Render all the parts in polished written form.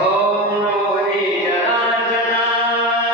ओम नमो जनार्दनाय।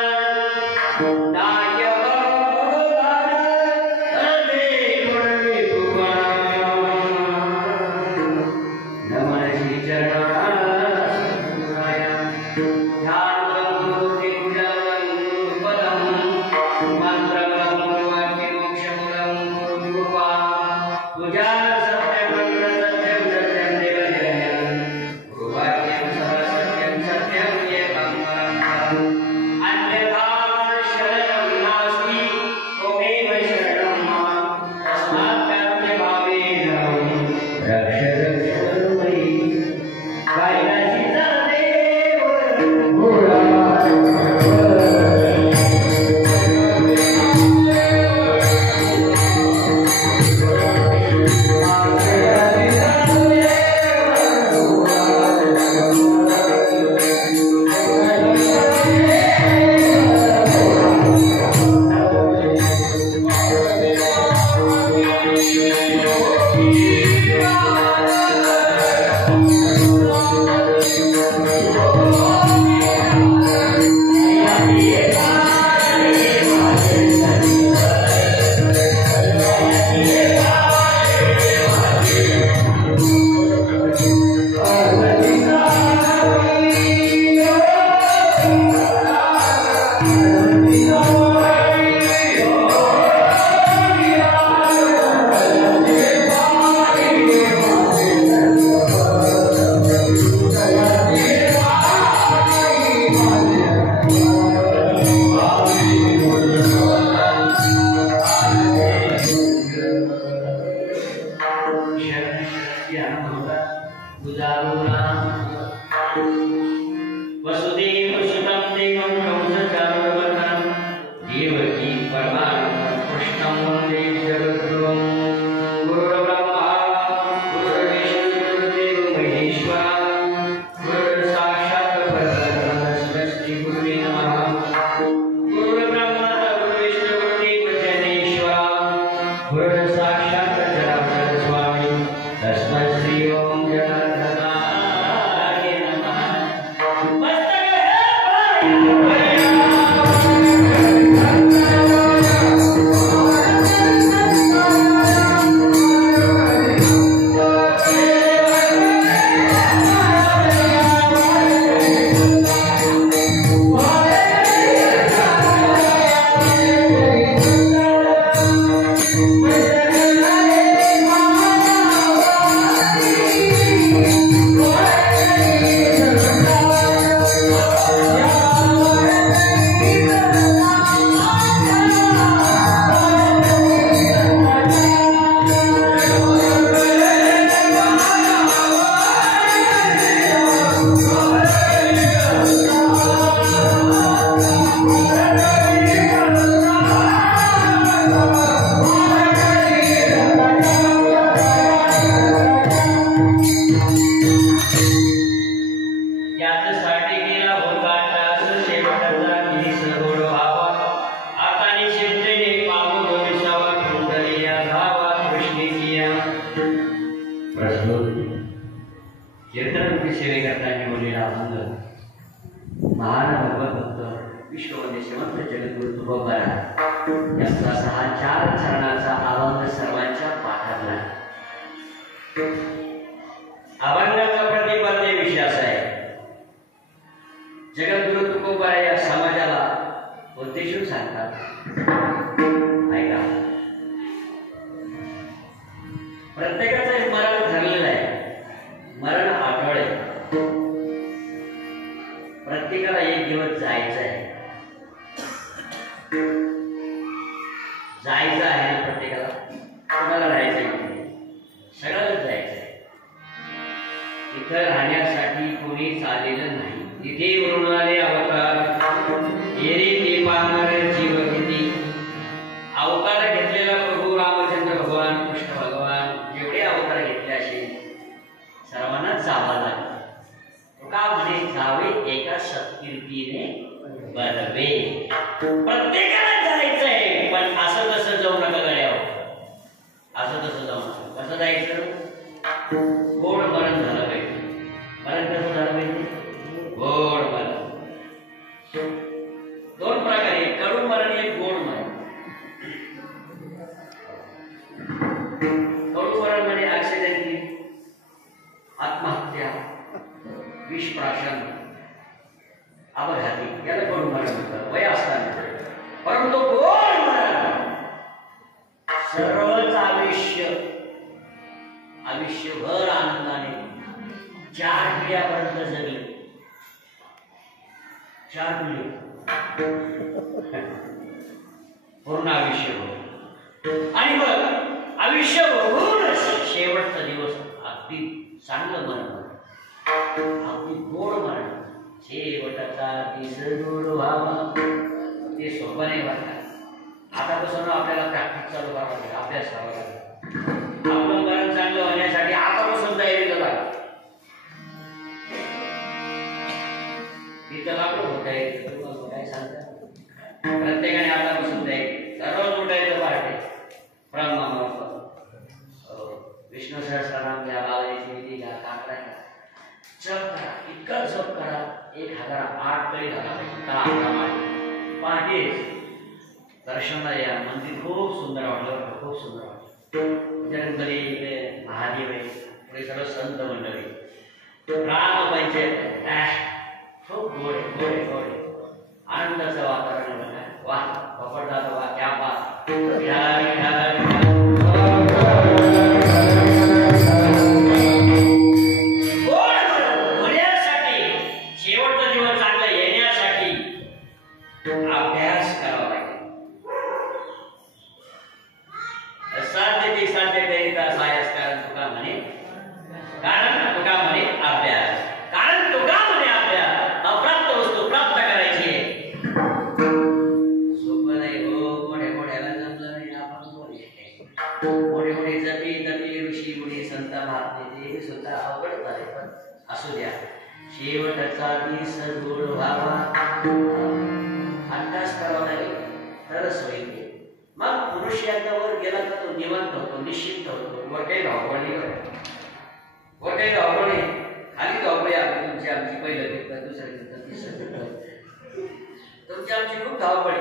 खूप धावपळ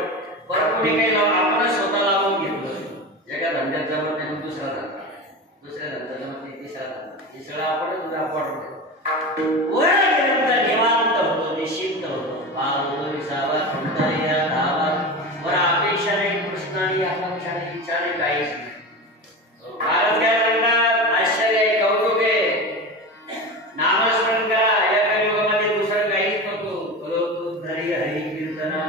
बरं कोणी काही आपण स्वतः लावून घेतलं एका धंद्यात जमत नाही दुसरा धंदा दुसऱ्या धंद्यात जमत नाही तिसरा आपणच वापरतो वर गेल्यानंतर निवांत होतो निश्चिंत होतो भाव होतो विसावा कोणता या धावा वर अपेक्षा नाही कृष्ण आणि आकांक्षा नाही इच्छा नाही काहीच नाही महाराज काय म्हणतात आश्चर्य आहे कौतुक आहे नामस्मरण करा या कलियुगामध्ये दुसरं काहीच नको करो हरी हरी कीर्तना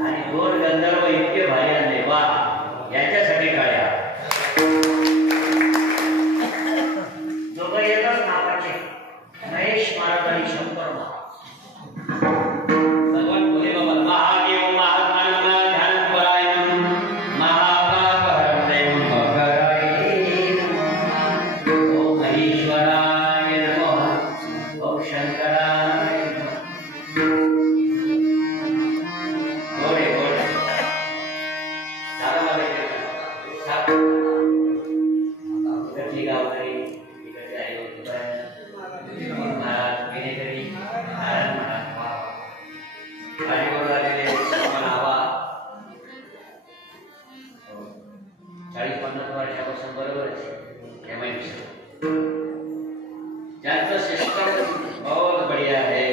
आणि दोन गंधर्व इतके भारी आले इकडची गावकरी इकडचे आई महाराज विनेकरी नारायण महाराज गाडीवर आलेले नावा 40-50 वर्षापासून बरोबरच ज्यांचं शिक्षण बहुत बढ़िया है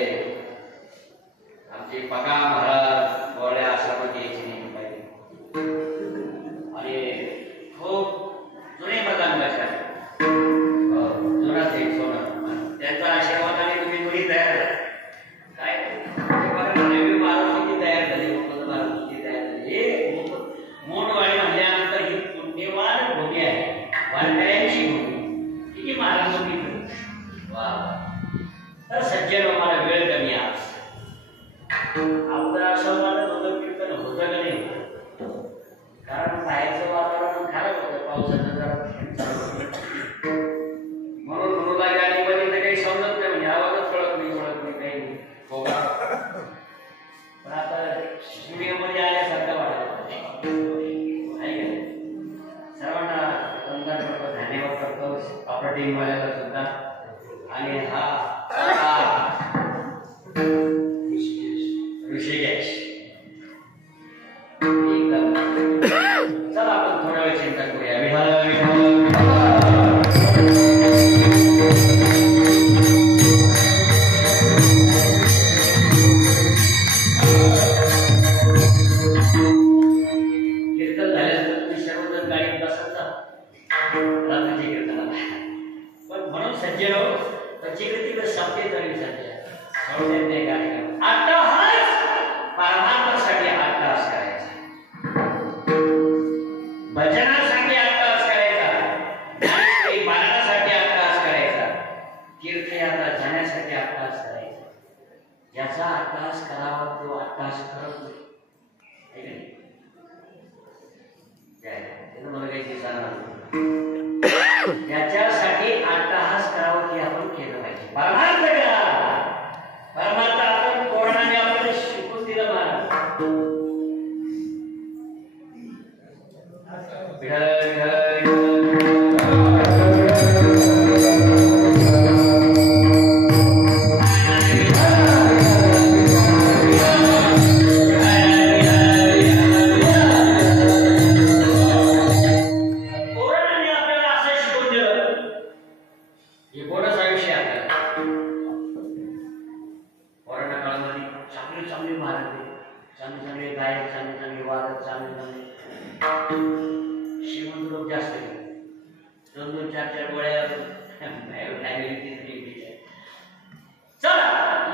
आमचे पका महाराज बोळ्या आश्रमात यायचे नाही पाहिजे आणि खूप जुने मृदांगाचे आहे जुनाच एक सोनं त्यांचा आशीर्वादाने तुम्ही मुली तयार काय नवी मारुती तयार झाली मुकुंद मारुती तयार झाली हे मोठवाडी म्हणल्यानंतर ही पुण्यवान भूमी आहे वारकऱ्यांची भूमी ही महाराज भूमी वा तर सज्जन मला वेळ कमी आज आपलं आश्रमाला दोन कीर्तन होतं का नाही कारण बाहेरचं वातावरण खराब होतं पावसाचं जरा म्हणून गुरुला गाडीमध्ये तर काही समजत नाही म्हणजे आवाजच कळत नाही काही होगा पण आता स्टुडिओमध्ये आल्यासारखं वाटत सर्वांना धन्यवाद करतो आपल्या टीमवाल्याला सुद्धा आणि हा ऋषिकेश एकदम चला आपण थोडा वेळ चिंता करूया विठाल कीर्तन झाल्यानंतर तुम्ही सर्वजण गाडीत बसायचा रात्रीचे कीर्तनाला पण म्हणून सज्जन प्रचिकृती संपते तरी सध्या सौंदर्य कार्यक्रम अट्टहास परमात्म्यासाठी अट्टहास करायचा भजनासाठी अट्टहास करायचा पालनासाठी अट्टहास करायचा तीर्थयात्रा जाण्यासाठी अट्टहास करायचा ज्याचा अट्टहास करावा तो अट्टहास करत नाही मला काही दिसणार याच्यासाठी अट्टहास करावं की आपण केलं पाहिजे परमार्थ करा परमार्थ आपण कोणाने आपल्याला शिकून दिलं महाराज श्रीमंत लोक जास्त दोन चार गोळ्या चला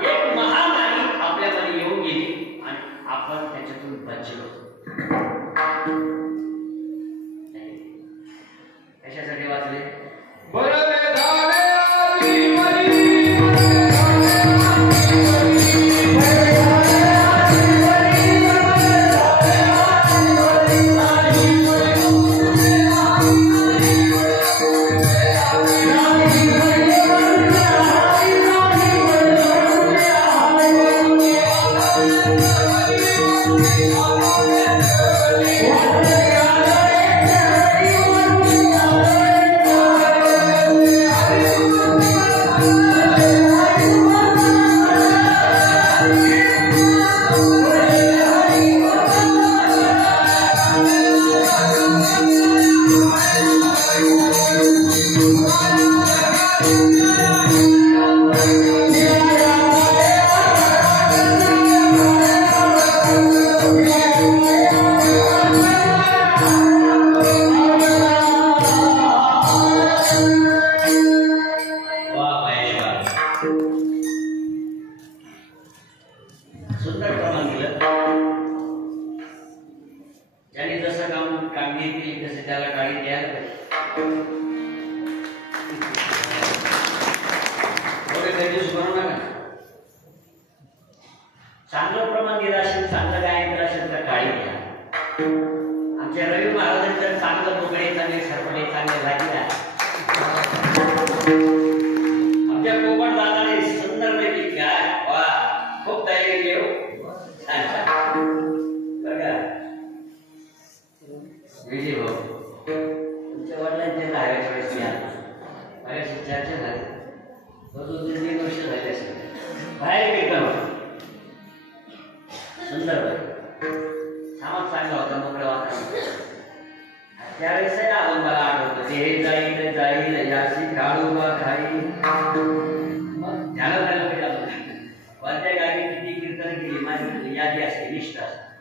एक महामारी आपल्यामध्ये येऊन गेली आणि आपण त्याच्यातून बचलो कशासाठी वाचले चांगलं प्रमाण दिलं असेल चांगलं गायन केलं असेल तर टाळी घ्या आमच्या रवी महाराजांचं चांगलं बोगडे चांगले सरपडे चांगले लागले आमच्या कोकण दादाने सुंदर पैकी काय वा खूप तयारी केली छान छान बघा विजय भाऊ तुमच्या वडिलांचे दहाव्याच्या वेळेस मी आलो माझ्याशी चर्चा झाली तो 2-3 वर्ष झाले असेल बाहेर कीर्तन होतं सुंदर सामान चांगला होता मोकळ्या वातावरण त्यावेळेस अजून मला आठवतं ते जाईल जाईल याची काढू खाई मग झालं झालं पाहिजे अजून कोणत्या गावी किती कीर्तन केली माझी यादी असते लिस्ट असते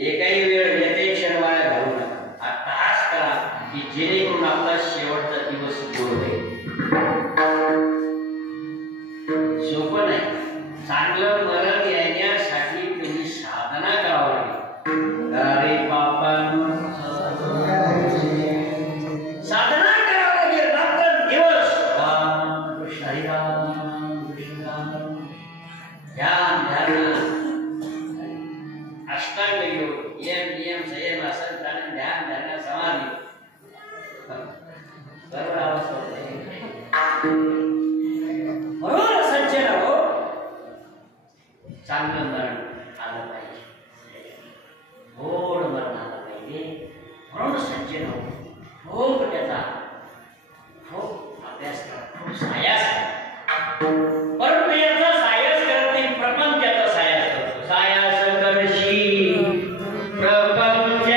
एकही वेळ येते क्षण वाया घालू नका अट्टहास करा की जेणेकरून आपला शेवटचा दिवस गोड होईल सोपं नाही चांगलं मरण येण्यासाठी तुम्ही साधना करावं लागेल अरे बापांनो साधना करावं लागेल रात्र दिवस राम कृष्ण हरी राम कृष्ण राम ध्यान ध्यान अष्टांग योग नियम संयम आसन प्राणायाम ध्यान ध्यान समाधी सर्व अवस्था म्हणून सज्जन हो चांगलं मरण आलं पाहिजे गोड मरण आलं पाहिजे म्हणून सज्जन हो खूप त्याचा खूप अभ्यास करा खूप सायास परंतु याचा सायास करत नाही प्रपंच त्याचा सायास करतो सायास करशी प्रपंच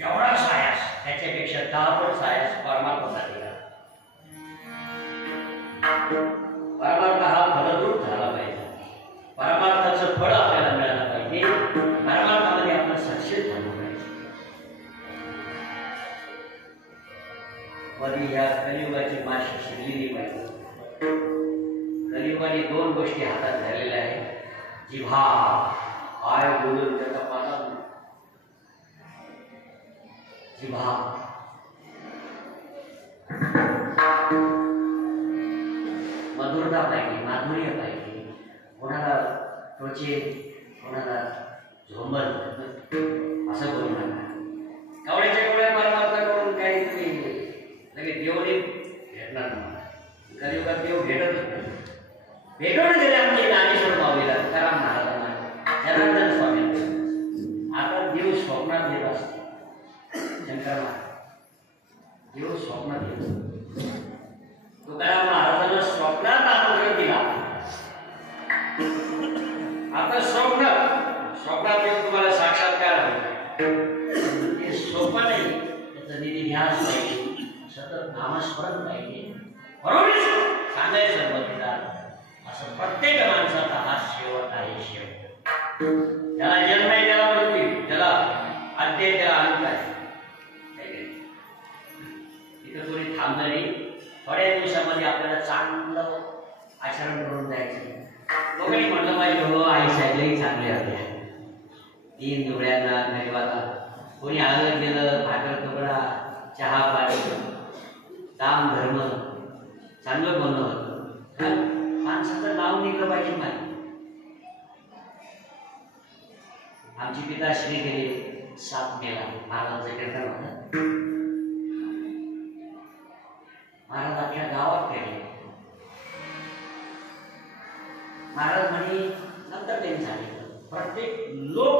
एवढा सायास, त्याच्यापेक्षा 10 पट सायास परमार्थासाठी करा. परमार्थ हा फलद्रूप झाला पाहिजे. परमार्थाचं फळ आपल्याला मिळालं पाहिजे. परमार्थामध्ये आपण सक्सेस झालो पाहिजे. मध्ये या कलियुगाची माशी शिरलेली पाहिजे. कलियुगाने 2 गोष्टी हातात धरलेल्या आहेत. जिव्हा काय बोलून त्याचा पाला जिव्हा मधुरता पाहिजे, माधुर्य पाहिजे. कोणाला त्वचे, कोणाला झोंबल असं करू नका. कवड्याच्या एवढ्या परमार्थ करून काही तुम्ही लगेच देवने भेटणार नाही. कलियुगात देव भेटतच नाही. भेटून गेले आमचे ज्ञानेश्वर माऊलीला, तुकाराम महाराजांना, जनार्दन स्वामींना. आता देव स्वप्नात येत असतो. शंकर महाराज देव स्वप्नात येतो. तुकाराम महाराजांना स्वप्नात आमंत्रण दिला. आता स्वप्नात येऊन तुम्हाला साक्षात्कार होईल. ते सोपं नाही. त्याचा निधिध्यास पाहिजे, सतत नामस्मरण पाहिजे. बरोबर सांगायचं बघितला असं प्रत्येक माणसाचा हा शेवट आहे. शेवट त्याला जन्म आहे, त्याला मृत्यू, त्याला अध्याय, त्याला अंत आहे. तिथं कोणी थांबलं नाही. थोड्या दिवसामध्ये आपल्याला चांगलं आचरण करून जायचं. लोकांनी म्हटलं पाहिजे हो आई साहेबही चांगले होते. 3 डोळ्यांना गरीबाला कोणी आलं गेलं, भाकर तुकडा, चहा पाणी, दाम धर्म चांगलं बोलणं होतं. माणसाचं नाव निघलं पाहिजे. नाही आमची पिताश्री गेले 7 मेला महाराजांचं कीर्तन होतं. महाराज आपल्या गावात गेले. महाराज म्हणे नंतर त्यांनी सांगितलं प्रत्येक लोक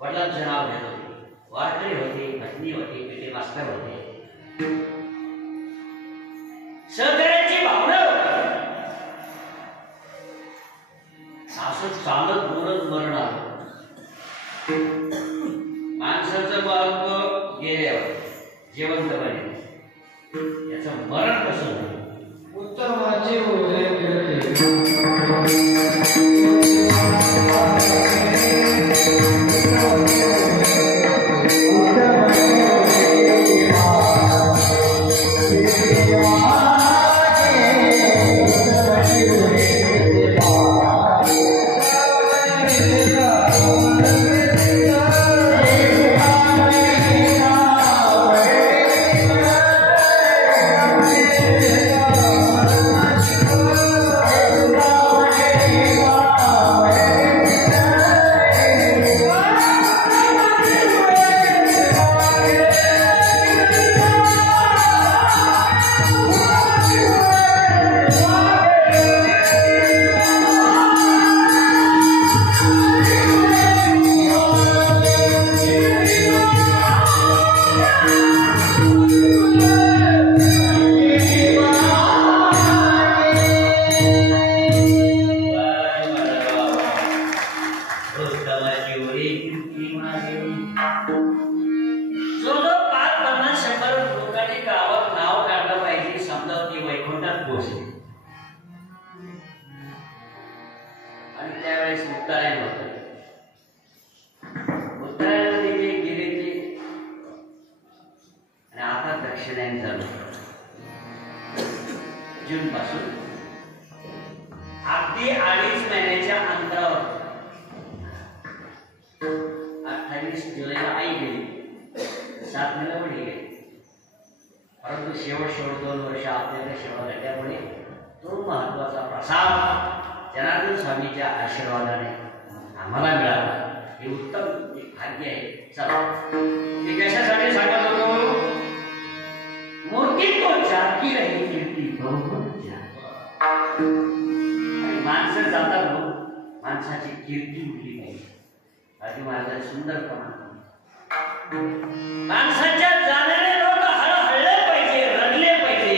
वडिलांचं नाव घेत होते. वारकरी होते, भटनी होते, पेटे मास्तर होते. सहकार्याची भावना होती. असं चालत बोलत मरण आलं. माणसाचं महत्व गेल्यावर जिवंतपणे याचं मरण कसं होतं. उत्तमाचे होते जून पासून अगदी 2.5 महिन्याच्या अंतरावर 28 जुलैला आई गेली. 7 मेला वडील गेले. परंतु शेवट 2 वर्ष आपल्याला सेवा घडल्यामुळे तो महत्वाचा प्रसाद जनार्दन स्वामीच्या आशीर्वादाने आम्हाला मिळाला. हे उत्तम एक भाग्य आहे. चला मी कशासाठी सांगत होतो. मूर्ती तो जाती रही कीर्ती बरोबर आणि माणसं जातात माणसाची कीर्ती उठली पाहिजे. आधी महाराज सुंदर प्रमाण माणसाच्या जाणारे लोक हळहळले पाहिजे, रडले पाहिजे.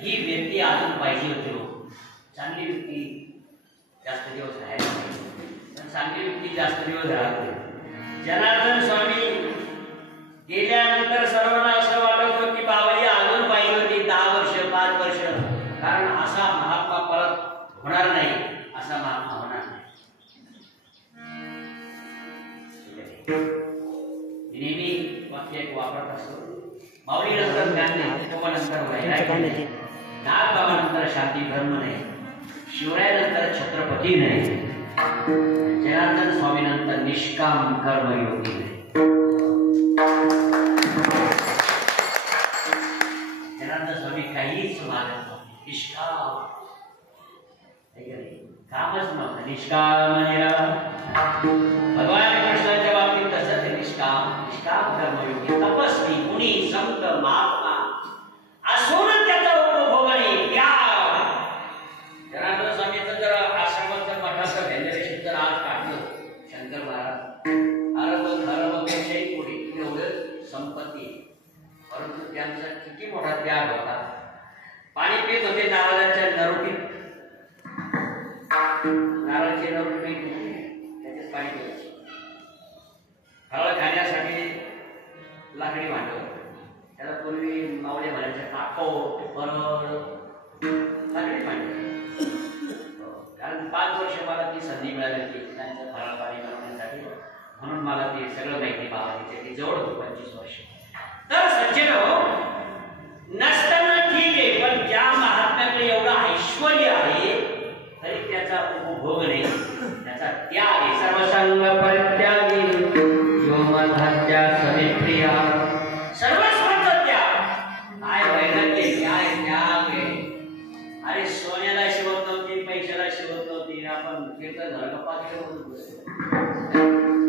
ही व्यक्ती अजून पाहिजे होती. चांगली व्यक्ती जास्त दिवस राहायला पाहिजे. पण चांगली व्यक्ती जास्त दिवस राहत नाही. जनार्दन स्वामी गेल्यानंतर सर्वांना असं वाटत होतं की बाबाजी अजून पाहिजे होती 10 वर्ष 5 वर्ष, कारण असा महात्मा परत होणार नाही, असा महात्मा होणार नाही. नेहमी वाक्य एक वापरत असतो, माऊली नंतर ज्ञान नाही, नंतर वैराग्य नाही, नागबाबानंतर शांती धर्म नाही, शिवरायानंतर छत्रपती नाही, जनार्दन स्वामीनंतर निष्काम कर्मयोगी नाही. जनार्दन स्वामी काहीच मागत नव्हते, निष्काम, कामच नव्हतं, निष्काम. भगवान कृष्णाच्या बाबतीत तसंच आहे, निष्काम कर्मयोगी, तपस्वी, मुनी, संत, महात्मा असून त्याचा उपभोग नाही, त्याग. जनार्दन स्वामीचं जर आश्रमाचं मठाचं व्हॅल्युएशन जर आज काढलं शंकर महाराज, अरब कोटी एवढं संपत्ती, परंतु त्यांचा किती मोठा त्याग होता. पाणी पित होते नारळाच्या नरोटीत, नारळाची नरोटी त्याच्यात पाणी पित, फळ खाण्यासाठी लाकडी भांड, त्याला पूर्वी मावळे म्हणायचे कापड, परळ, लाकडी भांड. कारण 5 वर्ष मला ती संधी मिळाली होती त्यांचं फळा पाणी बनवण्यासाठी, म्हणून मला ते सगळं माहिती बाबाची ती जवळ होतं 25 वर्ष. तर सज्जन नसताना ठीक आहे, पण ज्या महात्म्याकडे एवढं ऐश्वर्य आहे तरी त्याचा उपभोग नाही, त्याचा त्याग आहे. सर्वसंग परित्यागी योमधात्या समेप्रिया, सर्वस्वाचा त्याग. काय वैराग्य, काय त्याग आहे. अरे सोन्याला शिवत नव्हती, पैशाला शिवत नव्हती, आपण कीर्तन झालं गप्पा केलं म्हणून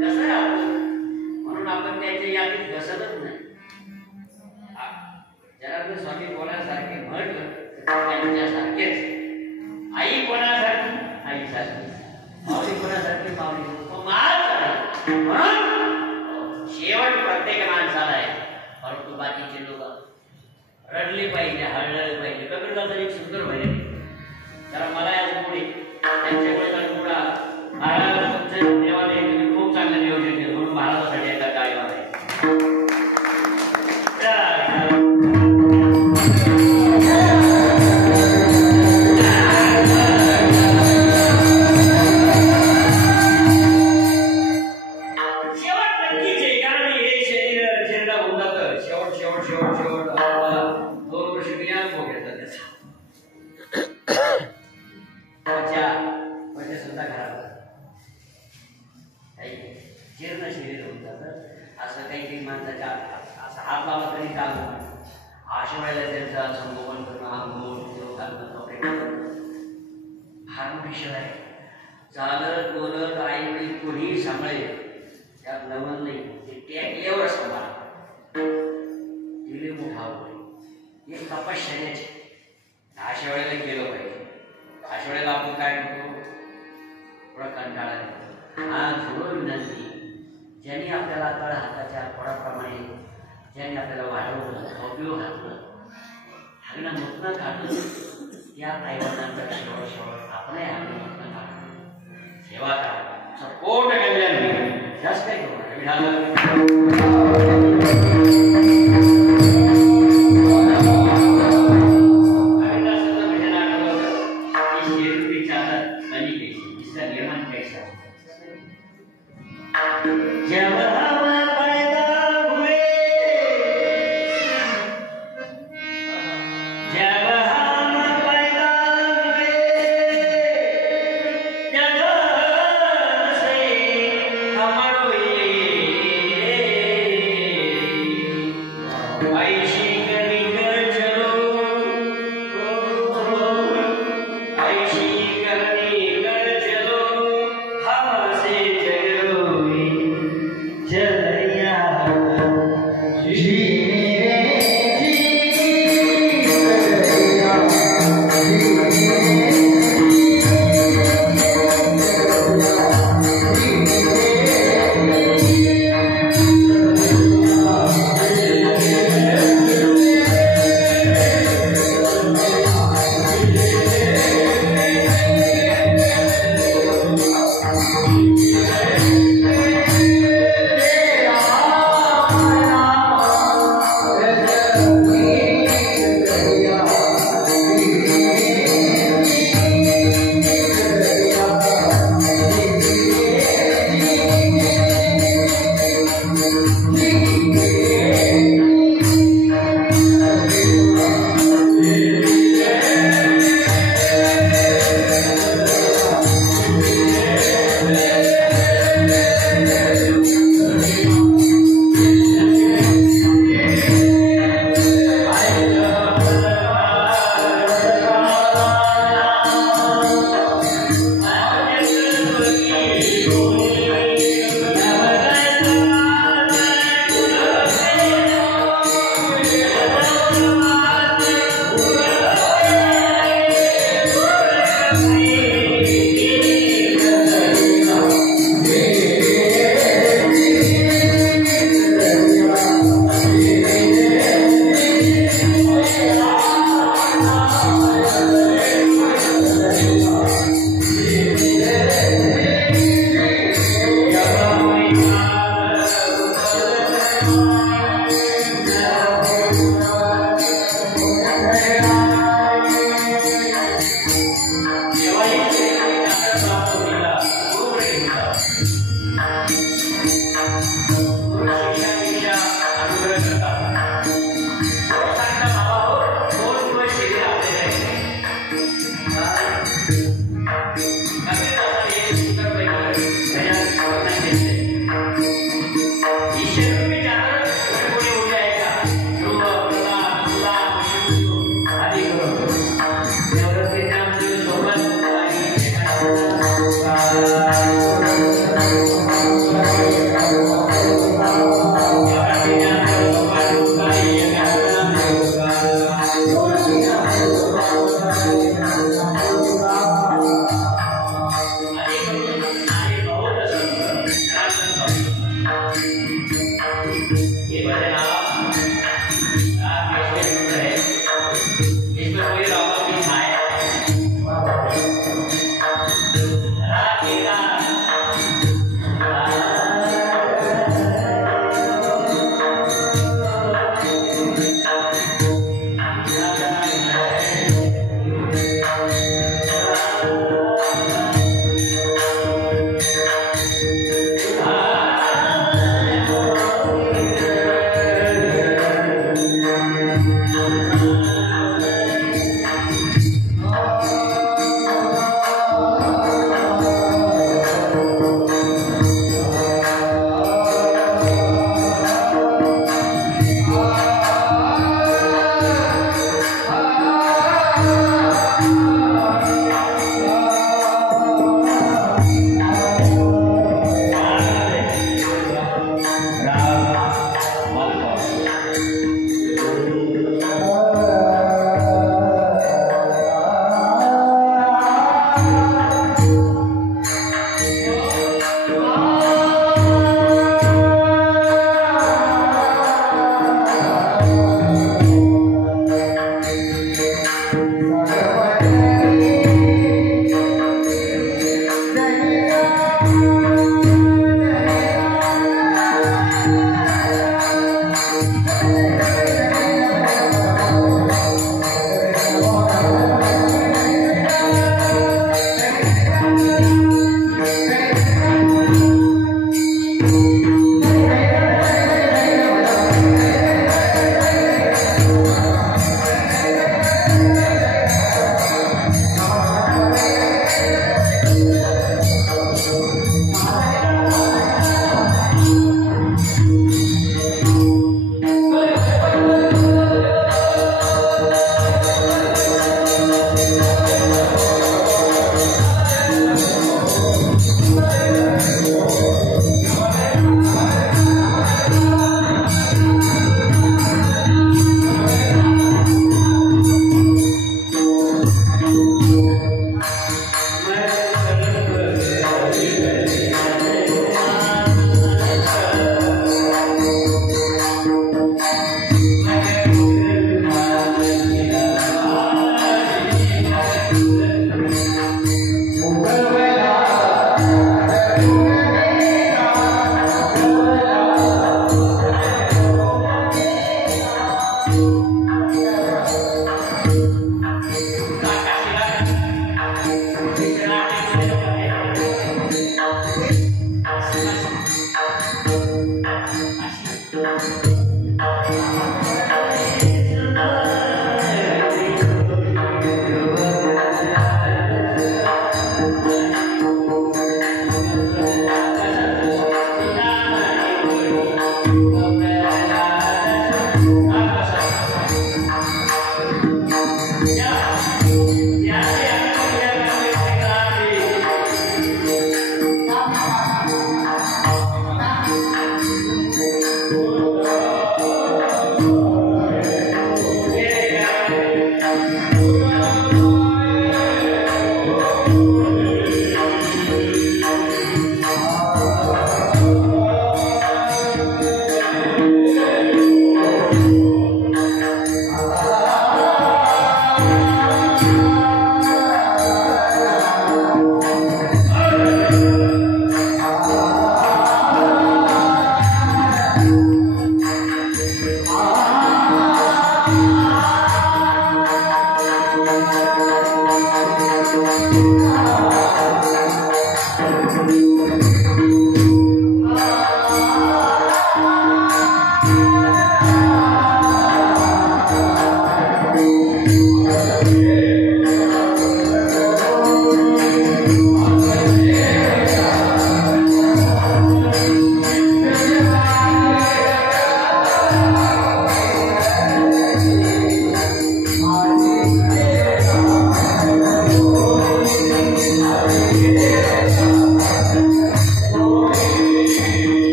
कसं आहे आपण, म्हणून आपण त्याच्या यादीत बसतच नाही. जनार्दन स्वामी कोणासारखे म्हटलं त्यांच्यासारखेच, आई कोणासारखी आईसारखी, माऊली कोणासारखी माऊली, शेवट प्रत्येक माणसाला आहे. परंतु बाकीचे लोक रडले पाहिजे, हळले पाहिजे. कबीरदास एक सुंदर भजन, जरा मला आज पुढे त्यांच्याकडे गणपुडा महाराज देवाने खूप चांगलं नियोजन केलं, म्हणून महाराजासाठी आता काय आहे. चालत बोलत आई कोणी सांभाळेल, त्यात नवल नाही, ते टॅगल्यावर सांभाळ दिले मोठा होईल. एक तपश्चर्याचे अशा वेळेला केलं पाहिजे. अशा वेळेला आपण काय करतो, थोडा कंटाळा येतो. हा थोडं विनंती, ज्यांनी आपल्याला तळ हाताच्या खोडाप्रमाणे ज्यांनी आपल्याला वाढवलं, उपयोग घातलं, हागणं मुतणं काढलं, त्या आईवडिलांचा शेवट आपणही हागणं मुतणं काढलं, सेवा करा, सपोर्ट कल्याण जास्त काही करू Yeah.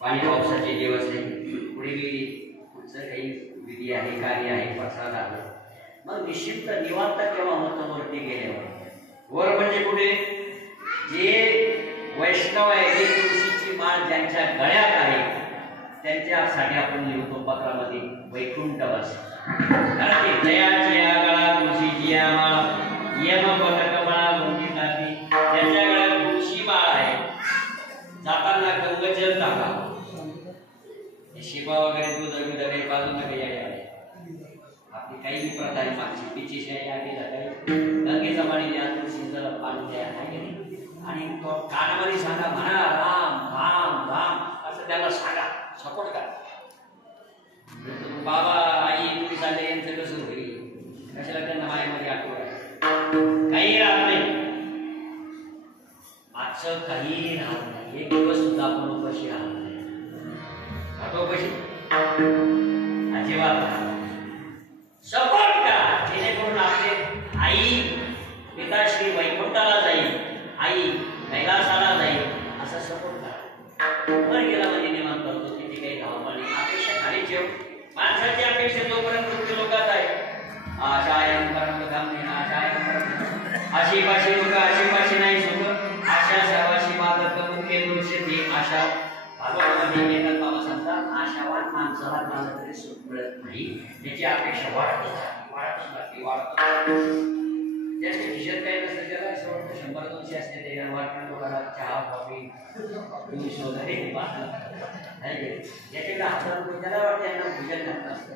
पाणी पावसाचे दिवस आहे, पुढे पुढचं काही विधी आहे, कार्य आहे, प्रसाद आहे. मग निश्चित निवांत केव्हा होतं वरती गेल्यावर. वर म्हणजे कुठे जे वैष्णव आहे, जे तुळशीची माळ ज्यांच्या गळ्यात आहे त्यांच्यासाठी आपण लिहितो पत्रामध्ये वैकुंठवास. कारण ते जयाची गळा तुळशीची माळ यम पटकमळा मुंजिताती, ज्यांच्या गळ्यात तुळशी माळ आहे जाताना गंगजल टाका. शिपा वगैरे दूध काही बाजू नका यायला. आपली काही प्रथा आहे मागची पिची शाही आधी काही गंगेचा पाणी द्या, तुळशीचं पाणी द्या आणि तो कानामध्ये सांगा म्हणा राम राम राम असं त्याला सांगा. सपोर्ट करा. बाबा आई तुम्ही सांगा यांचं कसं होईल, कशाला त्यांना मायामध्ये आठवण काही राहत नाही. मागचं काही राहत नाही. एक दिवस सुद्धा आपण उपाशी राहत नाही. राहतो उपाशी अजिबात सपोर्ट करा, जेणेकरून आपले आई पिताश्री वैकुंठाला जाईल, आई कैलासाला जाईल असं सपोर्ट करा. वर गेला म्हणजे निमान करतो किती काही धावपणी अपेक्षा खाली ठेव. माणसाची अपेक्षा जोपर्यंत वृद्ध लोकात आहे आशायम परम गम्य आशायम परम आशीपाशी लोक आशीपाशी नाही सुख आशा सर्वाशी मादक मुख्य दोषी आशा भागवतामध्ये येतात. बाबा सांगतात आशावान माणसाला मला तरी सुख मिळत नाही, त्याची अपेक्षा वाढत ज्याच्या खिशात काही नसतं त्याला असं वाटतं 100-200 असते ते वाटतं लोकांना चहा कॉफी ज्यूस वगैरे याच्याकडे 1000 रुपये त्याला वाटतं यांना भोजन घातलं असतं.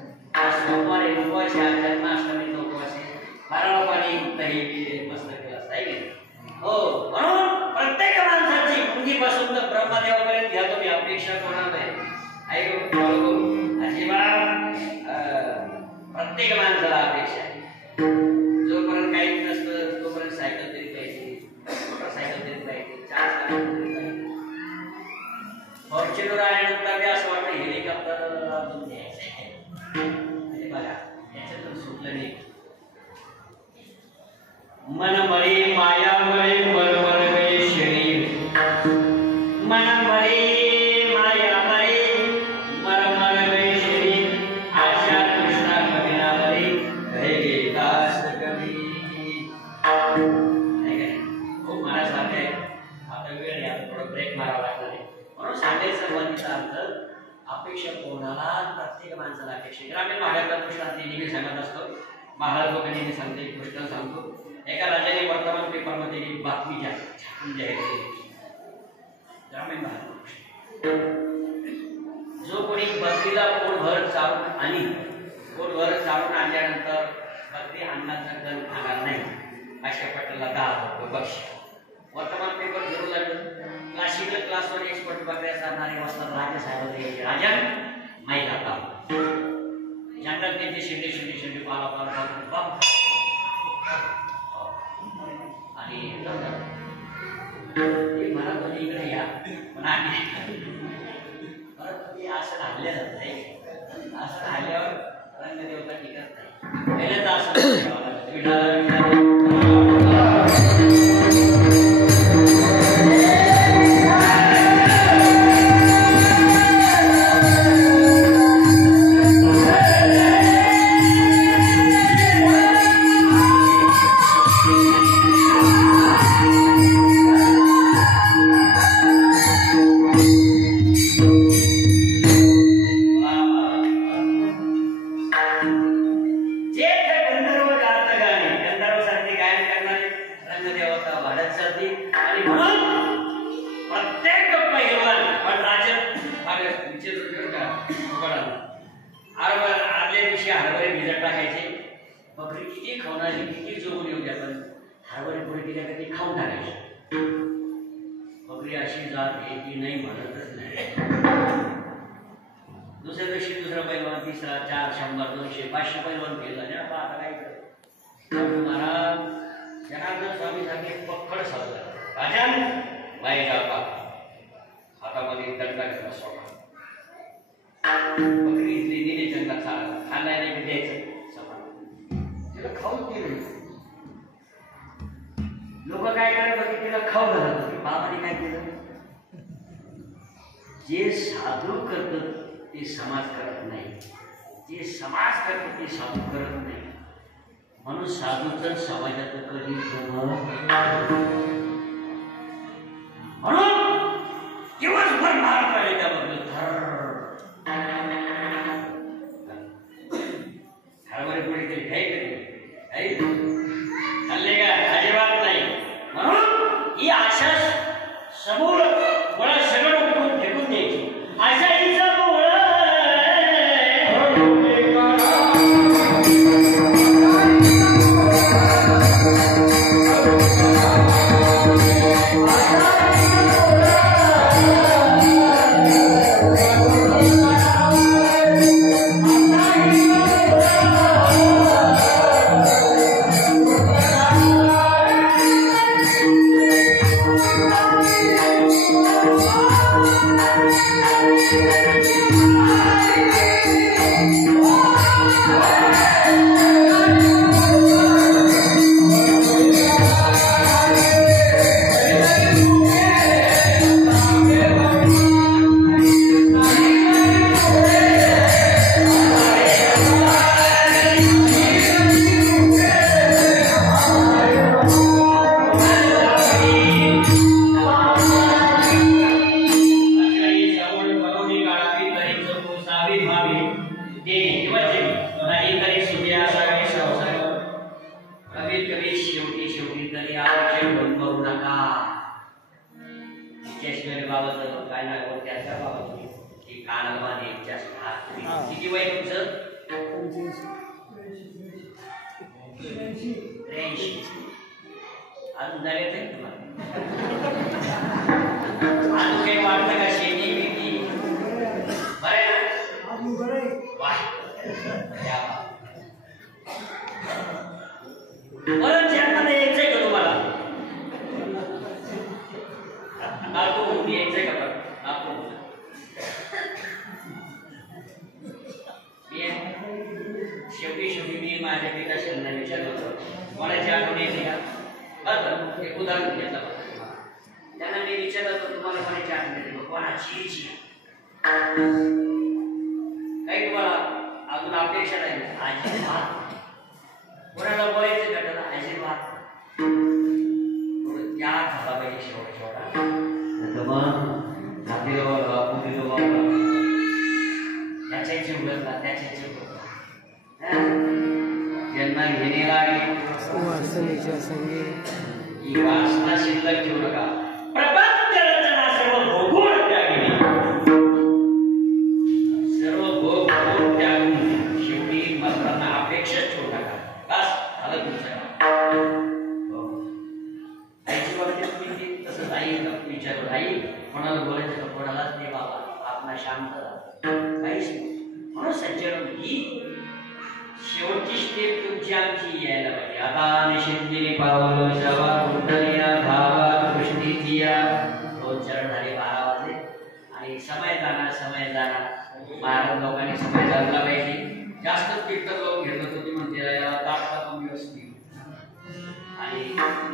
सोमवारी उपवास आहे, जन्माष्टमी उपवास आहे, नारळ पाणी दही मस्त केलं असतं आहे की हो. म्हणून प्रत्येक माणसाची मुंगीपासून तर ब्रह्मदेवापर्यंत घ्या तुम्ही अपेक्षा कोणा नाही प्रत्येक माणसाला अपेक्षा आहे. जोपर्यंत काहीच नसतं तोपर्यंत सायकल तरी पाहिजे, मोटरसायकल तरी पाहिजे, 4 चाकी तरी पाहिजे. फॉर्च्युनर आल्यानंतर बी असं वाटतं हेलिकॉप्टर अजून द्यायचं आहे. बघा याच्यातून सुटलं नाही. मन मरे माया मरे बरोबर वे शरीर मन मरे माया मरे अपेक्षा कोणाला प्रत्येक माणसाला अपेक्षा ग्रामीण भागातल्या दृष्टांत नेहमी सांगत असतो. महाराज लोक नेहमी सांगते गोष्ट सांगतो. एका राजाने वर्तमान पेपरमध्ये एक बातमी छापून जाहीर केली. ग्रामीण भागात जो कोणी बकरीला पोटभर चालून आणल्यानंतर बकरी अन्नाचा दर खाणार नाही अशा पटला 10,000 रुपये बक्षीस. वर्तमान पेपर घेऊन लागलं. क्लासिकल क्लासवर एक्सपर्ट बकऱ्या चालणारे वस्तात राजेसाहेब राजन माहीत आता जंगलात त्यांचे शेंडे पाला आणि म्हणत होते इकडे या पण असं राहिल्या जात नाही. असं राहिल्यावर रंगदेवता टिकत नाही. पहिल्यांदा असं लोक काय करत होते तिला खाऊ घालत होते. बाबाने काय केलं जे साधू करतात ते समाज करत नाही. जे समाज करतात ते साधू करत नाही. म्हणून साधूचं समाजात कधी म्हणून दिवसभर मार पाहिजे त्याबद्दल हरभरे पुढे तरी काही खाल्ले का अजिबात नाही. म्हणून ही आशा समोर मुळा सगळं उठून फेकून द्यायची. अशा हिचा पुन्हा घेणे लागे वासनेच्या संगे ही वासना शिल्लक ठेवू नका. प्रपंच रचना सर्व भोगून त्यागी सर्व भोग भोगून त्यागून शेवटी मरताना अपेक्षा ठेवू नका. बस झालं तुमचं. आईची बाबतीत तुम्ही तसंच आई विचारू आई कोणाला बोलायचं का कोणालाच नाही बाबा आपला शांत काहीच म्हणून संचलन ही शेवटची स्टेप तुमची आमची यायला पाहिजे. आता निशिंदिनी पावलं जवा कुंडलिया धावा दृष्टीची या 2 चरण झाले 12 वाजले आणि समय जाणार महाराज लोकांनी समय जाणला पाहिजे. जास्त कीर्तन लोक घेत होते म्हणते याला तात्काळ कमी व्यवस्थित आणि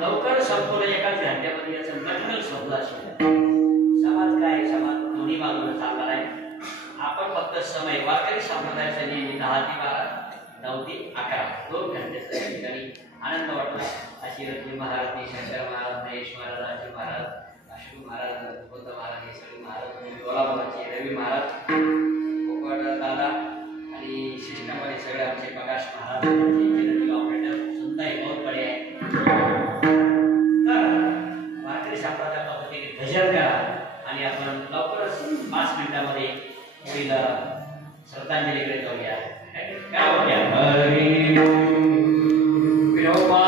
लवकर संपूर्ण एकाच घंट्यामध्ये याचं लग्न संपलं असेल. समाज काय समाज दोन्ही बाजूला चालणार आहे. आपण फक्त समय वारकरी संप्रदायाचा नेहमी 10 ते 12 9 ते 11 2 घंट्याच्या ठिकाणी आनंद वाटला. अशी रत्नी महाराज शंकर महाराज महेश महाराज आजी महाराज अशोक महाराज बुद्ध महाराज हे सगळे महाराज गोलाबाबाचे रवी महाराज कोकण दादा आणि शिष्टामध्ये सगळे आमचे प्रकाश महाराज ऑपरेटर सुनताई बहुत बडे आहे. वारकरी संप्रदाय पद्धतीने भजन करा आणि आपण लवकरच 5 मिनिटांमध्ये पुढील श्रद्धांजलीकडे जाऊया. काय होत्या हरी विनोबा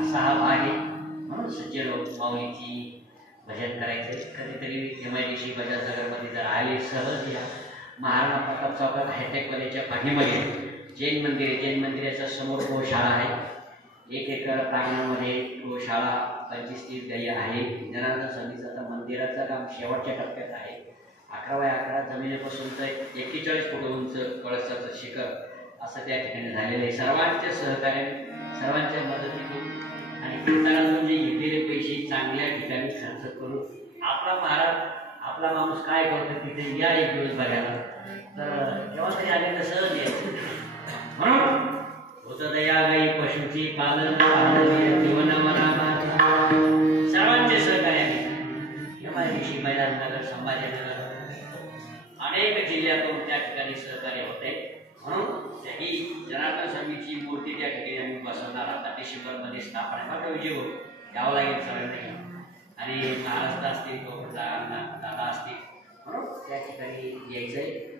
असा हा भाग आहे. म्हणून सज्जन माऊलीची भजन करायचे. कधीतरी MIDC बजाजनगरमध्ये जर आले सहज या. महाराणा प्रताप चौकात हायटेक कॉलेजच्या पाठीमध्ये जैन मंदिर आहे. जैन मंदिराच्या समोर गोशाळा आहे. 1 एकर प्रांगणामध्ये गोशाळा 25-30 गायी आहे. जनार्दन स्वामीचं आता मंदिराचं काम शेवटच्या टप्प्यात आहे. 11x11 जमिनीपासून तर 41 फूट उंच कळसाचं शिखर असं त्या ठिकाणी झालेलं आहे. सर्वांच्या सहकार्याने, सर्वांच्या मदतीतून आणि कीर्तनातून जे घेतलेले पैसे चांगल्या ठिकाणी खर्च करून आपला महाराज, आपला माणूस काय करतो तिथे या एक दिवस बघायला. तर केव्हा तरी आले तर सहज यायचं. म्हणून होत दया गाई पशुची पालन जीवन मनामाची सर्वांचे सहकार्याने MIDC मैदाननगर, संभाजीनगर अनेक जिल्ह्यातून त्या ठिकाणी सहकार्य होते. म्हणून त्याही जनार्दन स्वामीची मूर्ती त्या ठिकाणी आम्ही बसवणार. आता डिसेंबरमध्ये स्थापना आहे. मोठा विजय होतो, यावं लागेल सगळ्यांनी. आणि महाराष्ट्र असतील, दादा असतील, म्हणून त्या ठिकाणी यायचं आहे.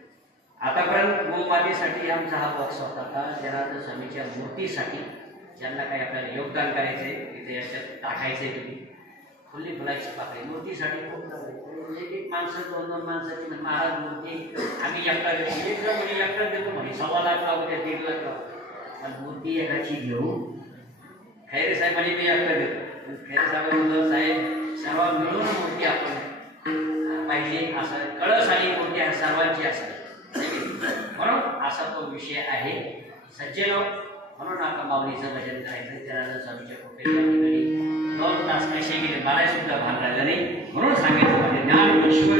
आतापर्यंत गोमातेसाठी आमचा हा बॉक्स होता. आता जनार्दन स्वामीच्या मूर्तीसाठी ज्यांना काही आपल्याला योगदान करायचं आहे तिथे याच्यात टाकायचं आहे. तुम्ही खुली फुलाची पाकळी मूर्तीसाठी खूप एक माणसं 2-2 माणसाची महाराज मूर्ती आम्ही एकटा देतो. एक म्हणजे एकटा देतो म्हणे 1.25 लाख लावू द्या, 1.5 लाख लावू. पण मूर्ती एकाची घेऊ खैरे साहेब म्हणजे मी एकटा देतो. खैरे साहेब साहेब सर्व मिळून मूर्ती आपण पाहिजे असं कळस आणि मूर्ती सर्वांची असेल. म्हणून असा तो विषय आहे. सज्जन म्हणून आता माऊलीचं भजन करायचं. जनार्दन स्वामीच्या कुठेच्या ठिकाणी 2 तास कसे गेले मला सुद्धा भान राहिलं नाही. म्हणून सांगायचं म्हणजे ज्ञानेश्वर